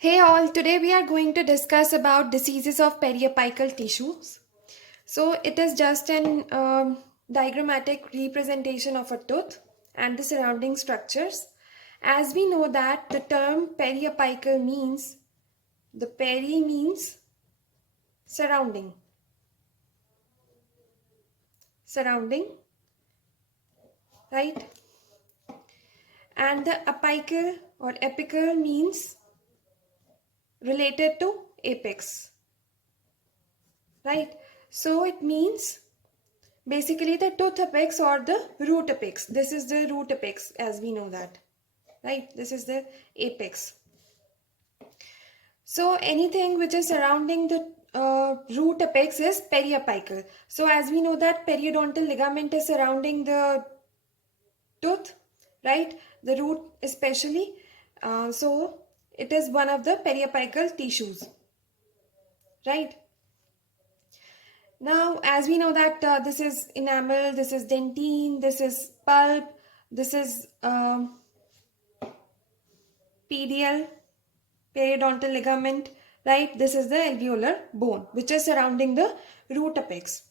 Hey all, today we are going to discuss about diseases of periapical tissues. So it is just an diagrammatic representation of a tooth and the surrounding structures. As we know that the term periapical means, the peri means surrounding, surrounding, right? And the apical or apical means related to apex, right? So it means basically the tooth apex or the root apex. This is the root apex as we know that, right? This is the apex. So anything which is surrounding the root apex is periapical. So as we know that periodontal ligament is surrounding the tooth, right? The root especially. So it is one of the periapical tissues, right? Now, as we know that this is enamel, this is dentine, this is pulp, this is PDL, periodontal ligament, right? This is the alveolar bone, which is surrounding the root apex.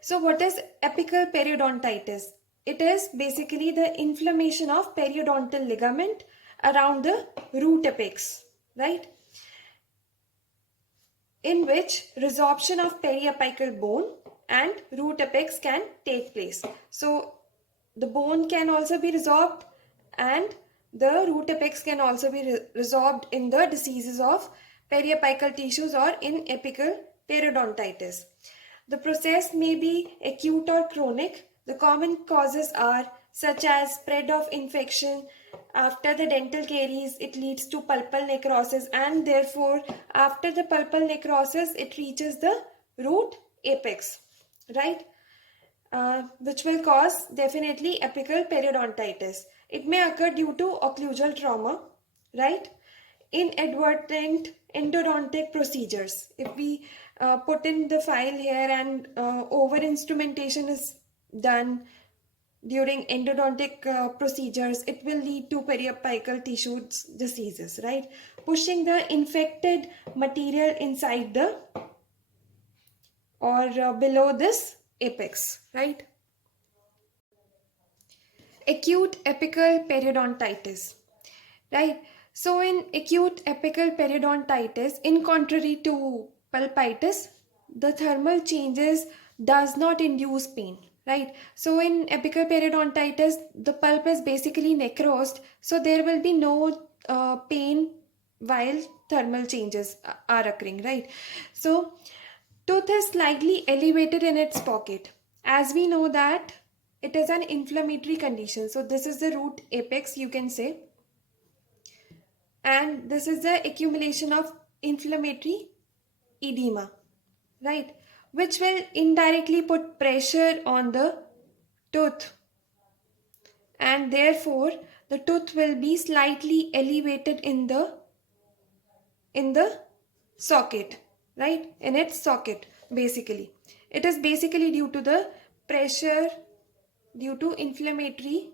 So what is apical periodontitis? It is basically the inflammation of periodontal ligament around the root apex, right? In which resorption of periapical bone and root apex can take place. So the bone can also be resorbed and the root apex can also be resorbed in the diseases of periapical tissues or in apical periodontitis. The process may be acute or chronic. The common causes are such as spread of infection. After the dental caries, it leads to pulpal necrosis, and therefore, after the pulpal necrosis, it reaches the root apex, right? Which will cause definitely apical periodontitis. It may occur due to occlusal trauma, right? Inadvertent endodontic procedures. If we put in the file here and over instrumentation is done during endodontic procedures, it will lead to periapical tissue diseases, right? Pushing the infected material inside the or below this apex, right? Acute apical periodontitis, right? So in acute apical periodontitis, in contrary to pulpitis, the thermal changes does not induce pain, right? So in apical periodontitis, the pulp is basically necrosed, so there will be no pain while thermal changes are occurring, right? So tooth is slightly elevated in its pocket. As we know that it is an inflammatory condition. So this is the root apex, you can say. And this is the accumulation of inflammatory edema, right? Which will indirectly put pressure on the tooth. And therefore, the tooth will be slightly elevated in the socket, right? In its socket, basically. It is basically due to the pressure due to inflammatory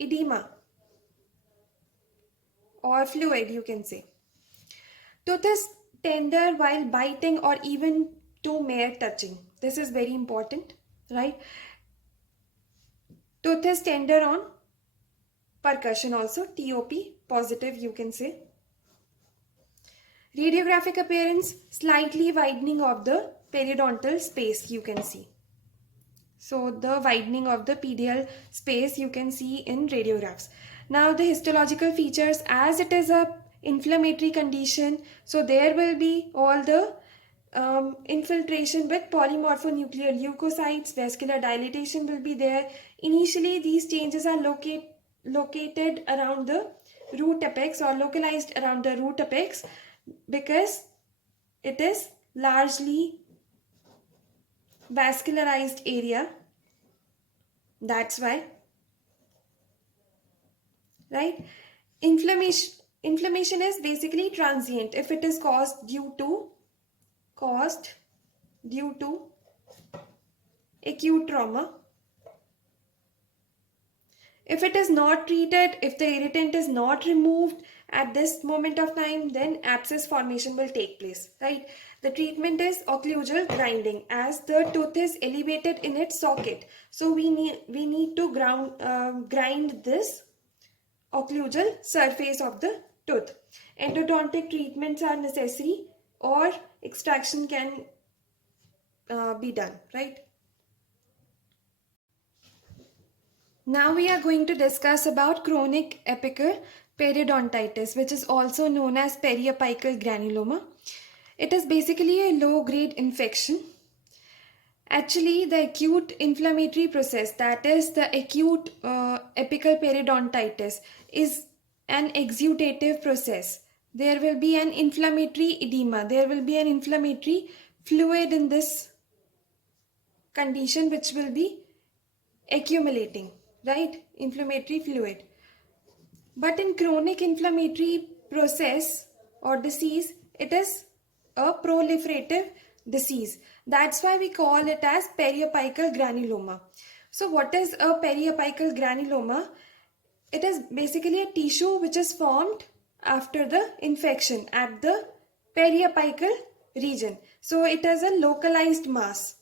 edema or fluid, you can say. Tooth is tender while biting or even to mere touching. This is very important, right? Tooth is tender on percussion also, TOP, positive, you can say. Radiographic appearance, slightly widening of the periodontal space, you can see. So the widening of the PDL space you can see in radiographs. Now the histological features, as it is a inflammatory condition, so there will be all the infiltration with polymorphonuclear leukocytes, vascular dilatation will be there. Initially these changes are located around the root apex or localized around the root apex because it is largely vascularized area, that's why, right? Inflammation is basically transient if it is caused due to acute trauma. If it is not treated, if the irritant is not removed at this moment of time, then abscess formation will take place, right? The treatment is occlusal grinding, as the tooth is elevated in its socket. So we need to grind this occlusal surface of the tooth. Endodontic treatments are necessary, or extraction can be done, right? Now we are going to discuss about chronic apical periodontitis, which is also known as periapical granuloma. It is basically a low-grade infection. Actually, the acute inflammatory process, that is the acute apical periodontitis, is an exudative process. There will be an inflammatory edema. There will be an inflammatory fluid in this condition which will be accumulating, right? Inflammatory fluid. But in chronic inflammatory process or disease, it is a proliferative disease. That's why we call it as periapical granuloma. So what is a periapical granuloma? It is basically a tissue which is formed after the infection at the periapical region. So it is a localized mass,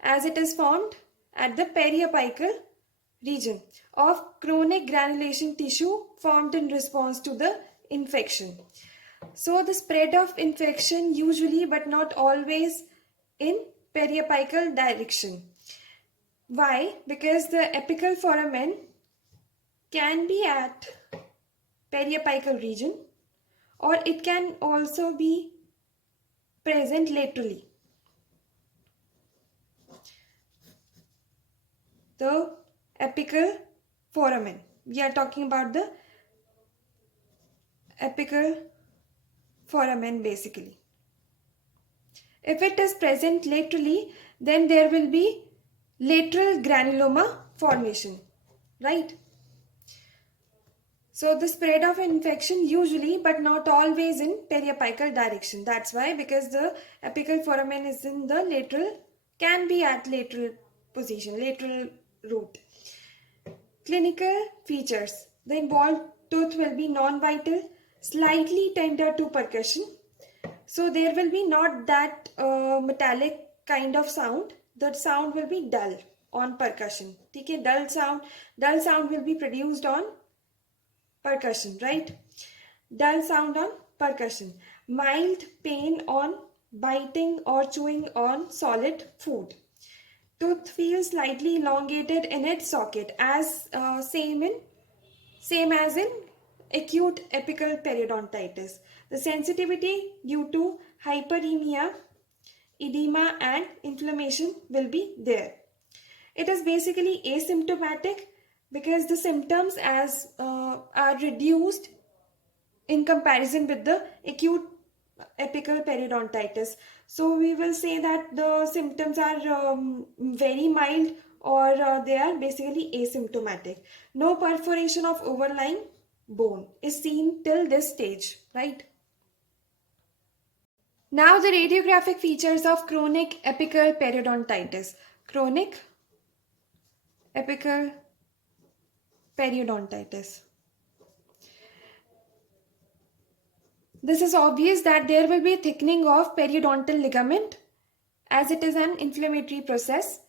as it is formed at the periapical region of chronic granulation tissue formed in response to the infection. So the spread of infection usually, but not always, in periapical direction. Why? Because the apical foramen can be at periapical region, or it can also be present laterally. The apical foramen. We are talking about the apical foramen basically. If it is present laterally, then there will be lateral granuloma formation, right? So the spread of infection usually, but not always, in periapical direction. That's why, because the apical foramen is in the lateral, can be at lateral position, lateral root. Clinical features. The involved tooth will be non-vital, slightly tender to percussion. So there will be not that metallic kind of sound. The sound will be dull on percussion. Okay, dull sound will be produced on percussion, right? Dull sound on percussion. Mild pain on biting or chewing on solid food. Tooth feels slightly elongated in its socket, as same as in acute apical periodontitis. The sensitivity due to hyperemia, edema and inflammation will be there. It is basically asymptomatic because the symptoms are reduced in comparison with the acute apical periodontitis. So we will say that the symptoms are very mild, or they are basically asymptomatic. No perforation of overlying bone is seen till this stage, right? Now the radiographic features of chronic apical periodontitis. Chronic apical periodontitis. This is obvious that there will be a thickening of periodontal ligament, as it is an inflammatory process.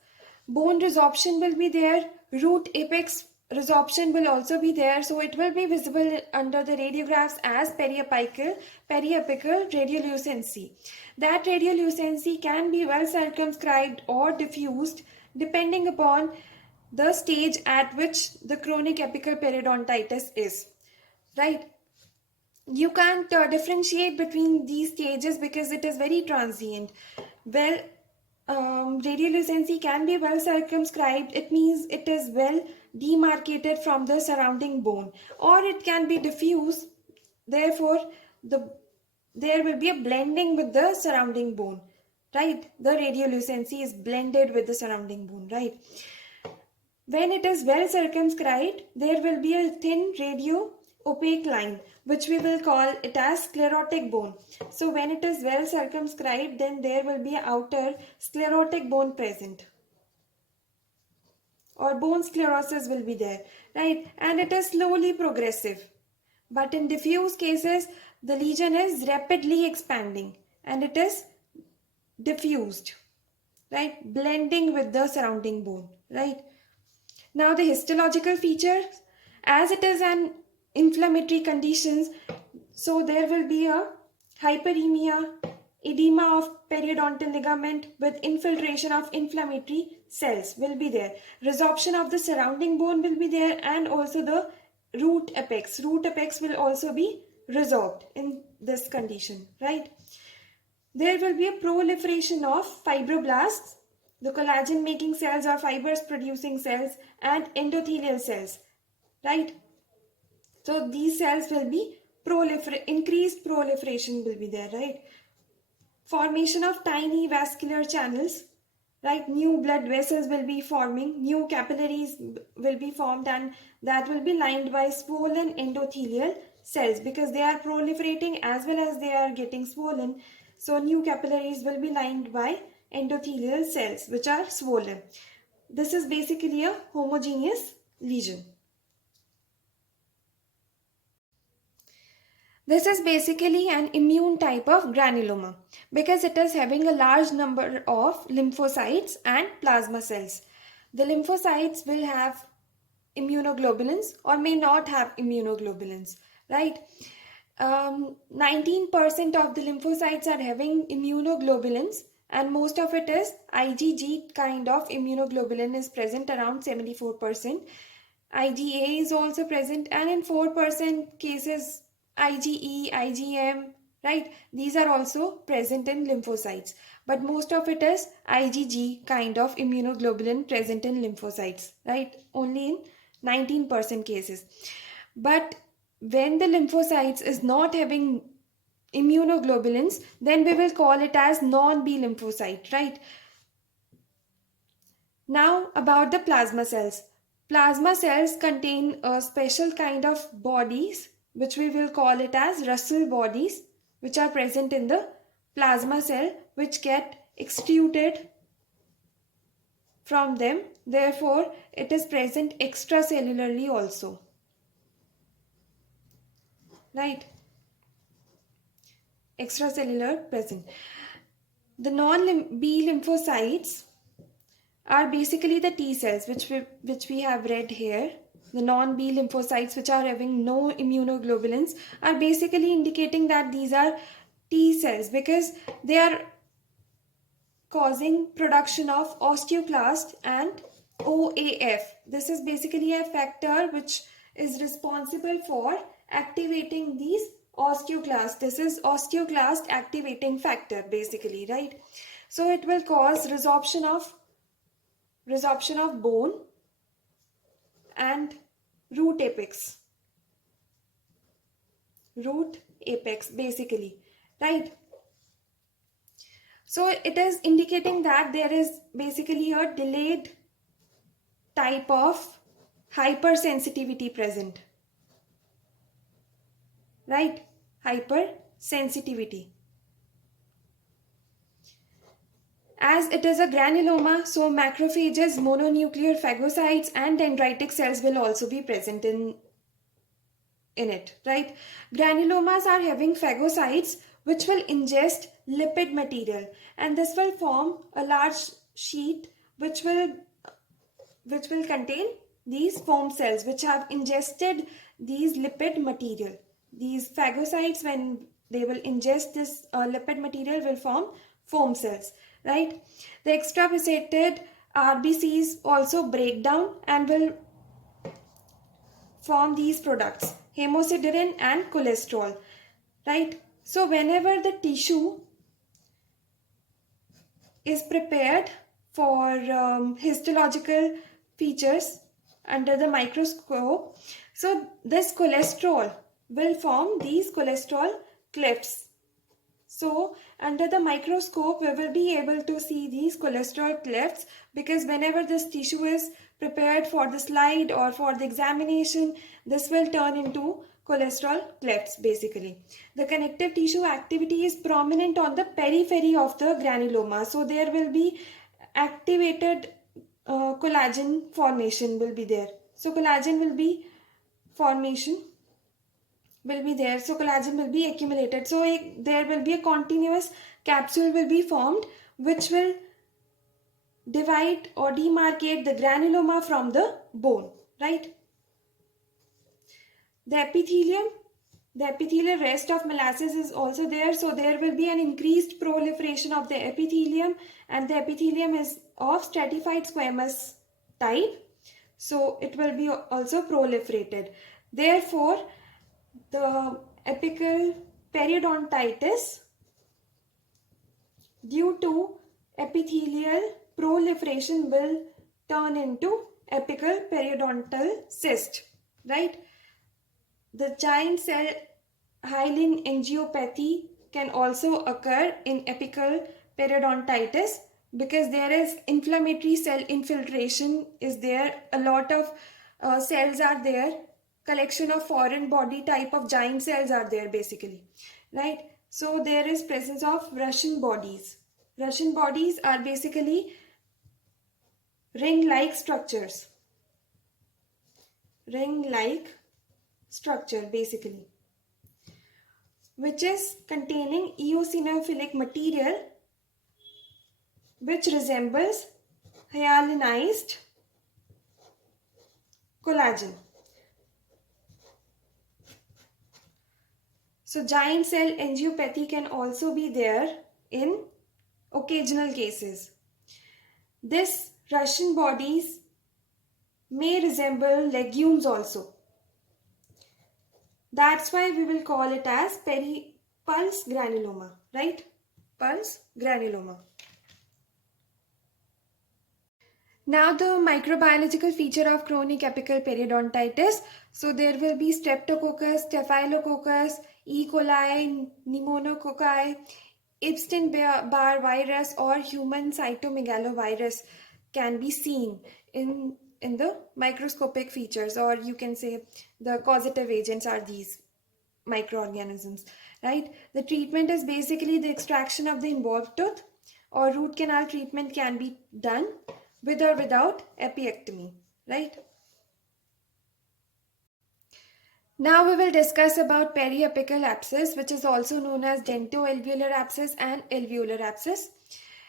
Bone resorption will be there. Root apex resorption will also be there. So it will be visible under the radiographs as periapical radiolucency. That radiolucency can be well circumscribed or diffused depending upon the stage at which the chronic apical periodontitis is, right? You can't differentiate between these stages because it is very transient. Well, radiolucency can be well circumscribed. It means it is well demarcated from the surrounding bone, or it can be diffuse. Therefore, there will be a blending with the surrounding bone, right? The radiolucency is blended with the surrounding bone, right? When it is well circumscribed, there will be a thin radio opaque line, which we will call it as sclerotic bone. So when it is well circumscribed, then there will be an outer sclerotic bone present. or bone sclerosis will be there, right? And it is slowly progressive. But in diffuse cases, the lesion is rapidly expanding and it is diffused, right? Blending with the surrounding bone, right? Now the histological features, as it is an inflammatory conditions, so there will be a hyperemia, edema of periodontal ligament with infiltration of inflammatory cells will be there. Resorption of the surrounding bone will be there, and also the root apex. Root apex will also be resorbed in this condition, right? There will be a proliferation of fibroblasts, the collagen making cells or fibers producing cells, and endothelial cells, right? So these cells will be increased proliferation will be there, right? Formation of tiny vascular channels, right? New blood vessels will be forming, new capillaries will be formed, and that will be lined by swollen endothelial cells because they are proliferating as well as they are getting swollen. So new capillaries will be lined by endothelial cells which are swollen. This is basically a homogeneous lesion. This is basically an immune type of granuloma because it is having a large number of lymphocytes and plasma cells. The lymphocytes will have immunoglobulins or may not have immunoglobulins, right? 19% of the lymphocytes are having immunoglobulins, and most of it is IgG kind of immunoglobulin is present around 74%. IgA is also present, and in 4% cases IgE, IgM, right? These are also present in lymphocytes, but most of it is IgG kind of immunoglobulin present in lymphocytes, right? Only in 19% cases. But when the lymphocytes is not having immunoglobulins, then we will call it as non-B lymphocyte, right? Now about the plasma cells. Plasma cells contain a special kind of bodies which we will call it as Russell bodies, which are present in the plasma cell, which get extruded from them. Therefore, it is present extracellularly also. Right? Extracellular present. The non-B lymphocytes are basically the T cells which we have read here. The non-B lymphocytes which are having no immunoglobulins are basically indicating that these are T cells because they are causing production of osteoclast and OAF. This is basically a factor which is responsible for activating these osteoclasts. This is osteoclast activating factor basically, right? So it will cause resorption of bone and root apex basically, right? So it is indicating that there is basically a delayed type of hypersensitivity present, right? Hypersensitivity. As it is a granuloma, so macrophages, mononuclear phagocytes, and dendritic cells will also be present in it, right? Granulomas are having phagocytes which will ingest lipid material, and this will form a large sheet which will contain these foam cells which have ingested these lipid material. These phagocytes, when they will ingest this lipid material, will form foam cells, right? The extravasated RBCs also break down and will form these products, hemosiderin and cholesterol, right? So whenever the tissue is prepared for histological features under the microscope, so this cholesterol will form these cholesterol clefts. So under the microscope, we will be able to see these cholesterol clefts because whenever this tissue is prepared for the slide or for the examination, this will turn into cholesterol clefts basically. The connective tissue activity is prominent on the periphery of the granuloma. So there will be activated collagen formation will be there. So collagen will be formation will be there. So collagen will be accumulated. So there will be a continuous capsule will be formed, which will divide or demarcate the granuloma from the bone, right? The epithelial rest of molasses is also there. So there will be an increased proliferation of the epithelium, and the epithelium is of stratified squamous type. So it will be also proliferated. Therefore, the apical periodontitis due to epithelial proliferation will turn into apical periodontal cyst, right? The giant cell hyaline angiopathy can also occur in apical periodontitis because there is inflammatory cell infiltration is there. A lot of cells are there. Collection of foreign body type of giant cells are there basically, right? So there is presence of Russian bodies. Russian bodies are basically ring-like structures. Ring-like structure basically, which is containing eosinophilic material which resembles hyalinized collagen. So giant cell angiopathy can also be there in occasional cases. This Russian bodies may resemble legumes also. That's why we will call it as pulse granuloma, right? Pulse granuloma. Now the microbiological feature of chronic apical periodontitis. So there will be Streptococcus, Staphylococcus, E. coli, Pneumococci, Epstein-Barr virus or human cytomegalovirus can be seen in the microscopic features, or you can say the causative agents are these microorganisms, right? The treatment is basically the extraction of the involved tooth, or root canal treatment can be done with or without apiectomy, right? Now we will discuss about periapical abscess, which is also known as dentoalveolar abscess and alveolar abscess.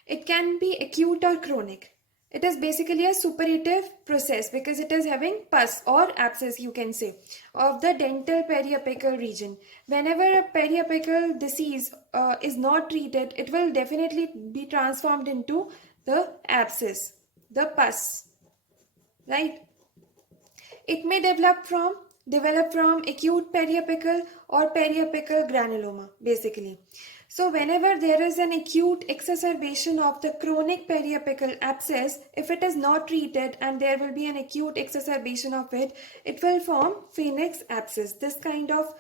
It can be acute or chronic. It is basically a suppurative process because it is having pus or abscess, you can say, of the dental periapical region. Whenever a periapical disease is not treated, it will definitely be transformed into the abscess, the pus, right? It may develop from acute periapical or periapical granuloma, basically. So whenever there is an acute exacerbation of the chronic periapical abscess, if it is not treated and there will be an acute exacerbation of it, it will form phoenix abscess. This kind of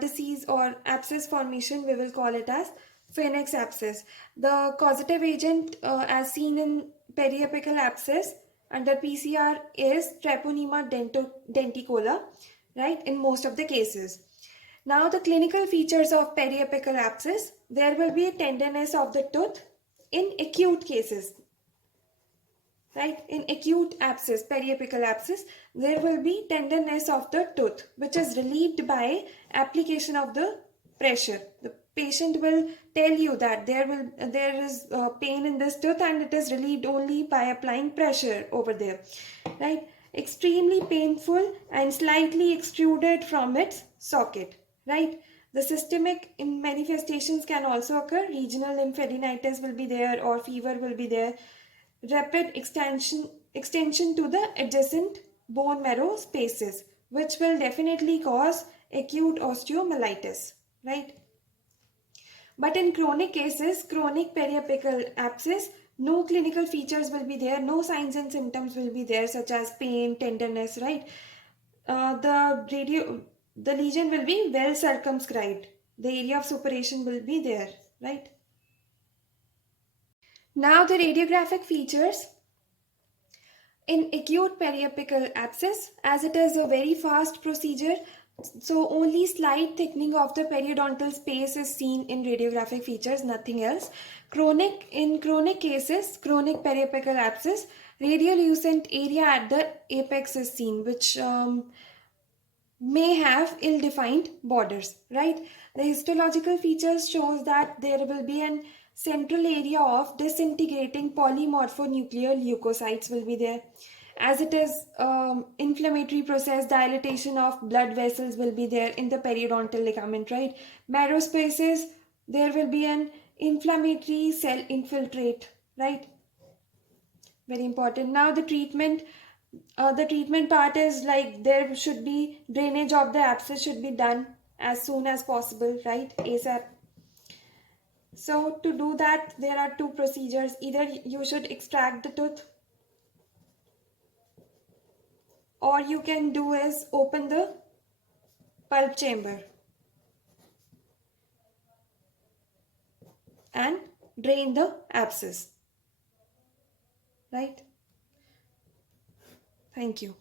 disease or abscess formation, we will call it as phoenix abscess. The causative agent as seen in periapical abscess under PCR is Treponema denticola, right, in most of the cases. Now the clinical features of periapical abscess, there will be a tenderness of the tooth in acute cases, right? In acute abscess, periapical abscess, there will be tenderness of the tooth, which is relieved by application of the pressure. The patient will tell you that there is pain in this tooth and it is relieved only by applying pressure over there, right? Extremely painful and slightly extruded from its socket, right? The systemic manifestations can also occur. Regional lymphadenitis will be there or fever will be there. Rapid extension to the adjacent bone marrow spaces, which will definitely cause acute osteomyelitis, right? But in chronic cases, chronic periapical abscess, no clinical features will be there, no signs and symptoms will be there such as pain, tenderness, right? The lesion will be well circumscribed. The area of suppuration will be there, right? Now the radiographic features. In acute periapical abscess, as it is a very fast procedure, so only slight thickening of the periodontal space is seen in radiographic features, nothing else. In chronic cases, chronic periapical abscess, radiolucent area at the apex is seen, which may have ill-defined borders, right? The histological features shows that there will be an central area of disintegrating polymorphonuclear leukocytes will be there. As it is inflammatory process, dilatation of blood vessels will be there in the periodontal ligament, right? Marrow spaces, there will be an inflammatory cell infiltrate, right? Very important. Now the treatment part is like there should be drainage of the abscess should be done as soon as possible, right? ASAP. So to do that, there are two procedures. Either you should extract the tooth, or you can do is open the pulp chamber and drain the abscess, right? Thank you.